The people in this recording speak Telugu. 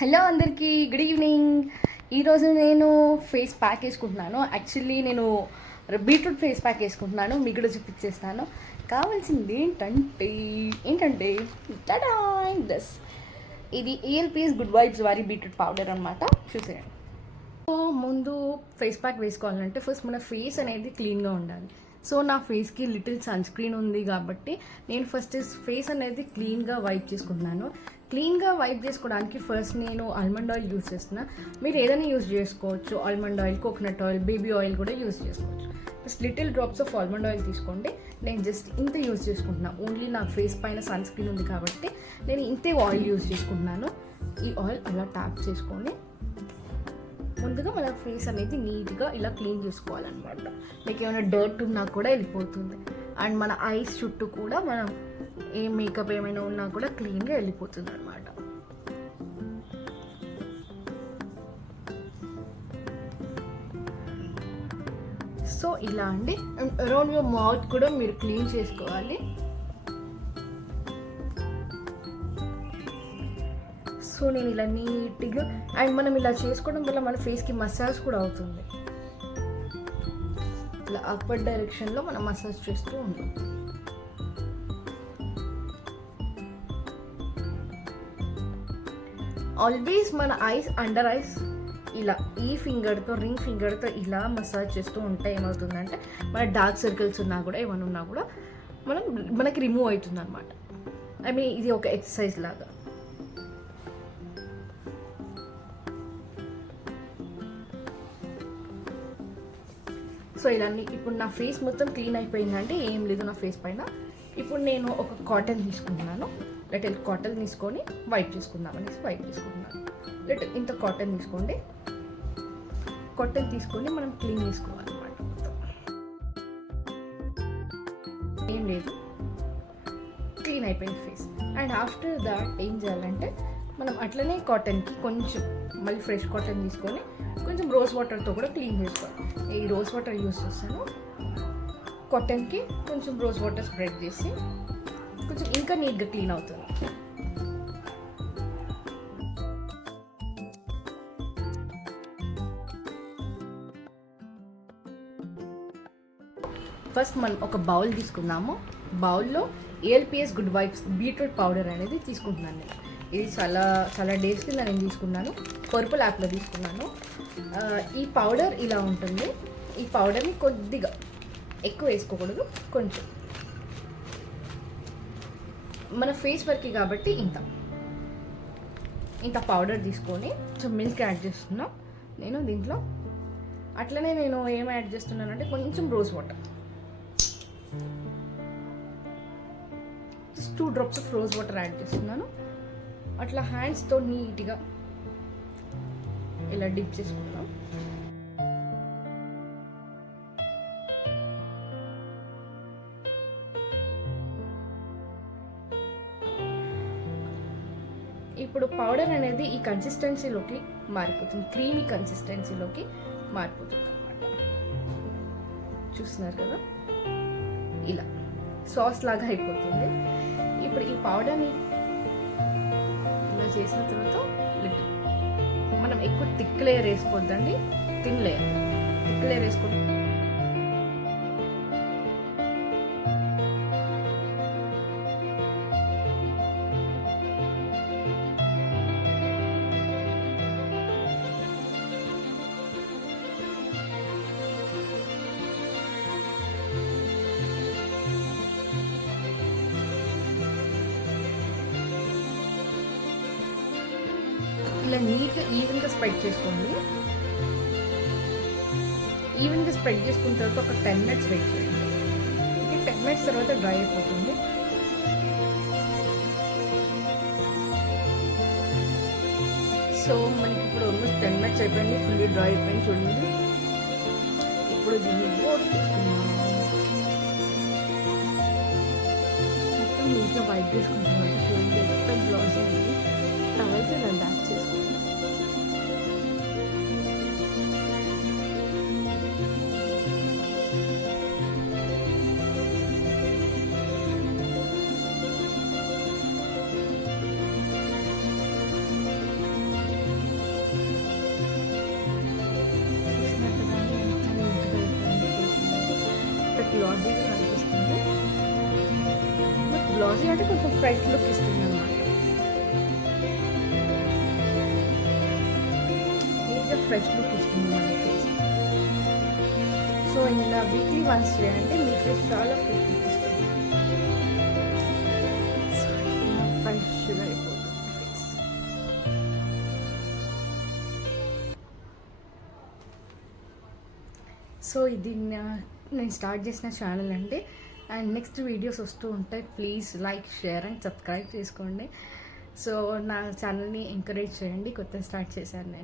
హలో అందరికీ గుడ్ ఈవినింగ్. ఈరోజు నేను ఫేస్ ప్యాక్ వేసుకుంటున్నాను. యాక్చువల్లీ నేను బీట్రూట్ ఫేస్ ప్యాక్ వేసుకుంటున్నాను. మీకు కూడా చూపించేస్తాను. కావాల్సింది ఏంటంటే దస్ ఇది ఏఎల్పిఎస్ గుడ్ వైబ్స్ వారి బీట్రూట్ పౌడర్ అనమాట. చూసేయండి. ముందు ఫేస్ ప్యాక్ వేసుకోవాలంటే ఫస్ట్ మన ఫేస్ అనేది క్లీన్గా ఉండాలి. సో నా ఫేస్కి లిటిల్ సన్ స్క్రీన్ ఉంది కాబట్టి నేను ఫస్ట్ ఫేస్ అనేది క్లీన్గా వైప్ చేసుకుంటున్నాను. క్లీన్గా వైప్ చేసుకోవడానికి ఫస్ట్ నేను ఆల్మండ్ ఆయిల్ యూజ్ చేస్తున్నా. మీరు ఏదైనా యూజ్ చేసుకోవచ్చు. Almond oil, coconut oil, baby oil కూడా యూజ్ చేసుకోవచ్చు. Just little drops of almond oil తీసుకోండి. నేను జస్ట్ ఇంత యూజ్ చేసుకుంటున్నాను. ఓన్లీ నా ఫేస్ పైన సన్ స్క్రీన్ ఉంది కాబట్టి నేను ఇంతే ఆయిల్ యూజ్ చేసుకుంటున్నాను. ఈ ఆయిల్ అలా ట్యాప్ చేసుకొని ముందుగా మన ఫేస్ అనేది నీట్గా ఇలా క్లీన్ చేసుకోవాలన్నమాట. లైక్ ఏమైనా డర్ట్ ఉన్నా కూడా వెళ్ళిపోతుంది. అండ్ మన ఐస్ చుట్టూ కూడా మనం ఏ మేకప్ ఏమైనా ఉన్నా కూడా క్లీన్గా వెళ్ళిపోతుంది అనమాట. సో ఇలా అండి. అరౌండ్ యువర్ మౌత్ కూడా మీరు క్లీన్ చేసుకోవాలి. సో నేను ఇలా నీట్గా అండ్ మనం ఇలా చేసుకోవడం వల్ల మన ఫేస్కి మసాజ్ కూడా అవుతుంది. ఇలా అప్వర్డ్ డైరెక్షన్లో మనం మసాజ్ చేస్తూ ఉంటాం. ఆల్వేస్ మన ఐస్, అండర్ ఐస్ ఇలా ఈ ఫింగర్తో, రింగ్ ఫింగర్తో ఇలా మసాజ్ చేస్తూ ఉంటే ఏమవుతుందంటే మన డార్క్ సర్కిల్స్ ఉన్నా కూడా ఏమైనా ఉన్నా కూడా మనకి రిమూవ్ అవుతుంది అనమాట. ఐ మీన్ ఇది ఒక ఎక్సర్సైజ్ లాగా. సో ఇలా ఇప్పుడు నా ఫేస్ మొత్తం క్లీన్ అయిపోయిందంటే ఏం లేదు నా ఫేస్ పైన. ఇప్పుడు నేను ఒక కాటన్ తీసుకుంటున్నాను. లిటిల్ కాటన్ తీసుకొని వైప్ చేసుకుందాం అనేసి వైప్ చేసుకుంటున్నాను. లిటిల్ ఇంత కాటన్ తీసుకోండి. కాటన్ తీసుకొని మనం క్లీన్ చేసుకోవాలన్నమాట. ఏం లేదు, క్లీన్ అయిపోయింది ఫేస్. అండ్ ఆఫ్టర్ దాట్ ఏం చేయాలంటే మనం అట్లనే కాటన్కి కొంచెం మళ్ళీ ఫ్రెష్ కాటన్ తీసుకొని కొంచెం రోజ్ వాటర్తో కూడా క్లీన్ చేసుకోవాలి. ఈ రోజ్ వాటర్ యూస్ చేస్తాను. కాటన్కి కొంచెం రోజ్ వాటర్ స్ప్రెడ్ చేసి కొంచెం ఇంకా నీట్గా క్లీన్ అవుతుంది. ఫస్ట్ మనం ఒక బౌల్ తీసుకున్నాము. బౌల్లో ఏఎల్పిఎస్ గుడ్ వైబ్స్ బీట్రూట్ పౌడర్ అనేది తీసుకుంటున్నాను నేను. ఇది చాలా డేస్ కింద నేను తీసుకున్నాను. పర్పుల్ యాప్లో తీసుకున్నాను. ఈ పౌడర్ ఇలా ఉంటుంది. ఈ పౌడర్ని కొద్దిగా ఎక్కువ వేసుకోకూడదు, కొంచెం మన ఫేస్ వరకు కాబట్టి ఇంత పౌడర్ తీసుకొని కొంచెం మిల్క్ యాడ్ చేస్తున్నా నేను దీంట్లో. అట్లనే నేను ఏం యాడ్ చేస్తున్నానంటే కొంచెం rose water, 2 drops of rose water add చేస్తున్నాను. అట్లా హ్యాండ్స్తో నీట్గా ఇలా డిప్ చేసుకుందాం. ఇప్పుడు పౌడర్ అనేది ఈ కన్సిస్టెన్సీలోకి మారిపోతుంది, క్రీమీ కన్సిస్టెన్సీలోకి మారిపోతుంది అన్నమాట. చూస్తున్నారు కదా, ఇలా సాస్ లాగా అయిపోతుంది. ఇప్పుడు ఈ పౌడర్ని ఇలా చేసిన తర్వాత మనం ఎక్కువ థిక్ లేయర్ వేసుకోవద్దండి, థిన్ లేయర్. థిక్ లేయర్ వేసుకోండి. ఇలా నీట్గా ఈవెన్గా స్ప్రెడ్ చేసుకోండి. ఈవెన్గా స్ప్రెడ్ చేసుకున్న తర్వాత ఒక 10 minutes వెయిట్ చేయండి. 10 minutes తర్వాత డ్రై అయిపోతుంది. సో మనకి ఇప్పుడు ఆల్మోస్ట్ 10 minutes అయిపోయింది, ఫుల్లీ డ్రై అయిపోయింది. చూడండి, ఇప్పుడు దీన్ని వాష్ చేసుకున్నాం. మొత్తం నీట్గా వైప్ చేసుకుంటున్నాం. చూడండి ఎంత గ్లాసీ ఉంది. టవల్స్ ఇలా డాక్ చేసుకోండి. గ్లోజీ అంటే కొంచెం ఫ్రెష్ లుక్ ఇస్తుంది అనమాట. నీట్గా ఫ్రెష్ లుక్ ఇస్తుంది మన ఫేస్. సో ఇలా వీక్లీ వన్స్ చేయండి, మీ ఫేస్ చాలా ఫ్రెష్ లుక్ ఇస్తుంది. సో ఇలా ఫ్రెష్గా అయిపోతుంది ఫేస్. సో ఇది నేను స్టార్ట్ చేసిన ఛానల్ అండి. అండ్ నెక్స్ట్ వీడియోస్ వస్తూ ఉంటాయి. Please like, share and subscribe చేసుకోండి. సో నా ఛానల్ని ఎంకరేజ్ చేయండి. కొత్తగా స్టార్ట్ చేశాను నేను.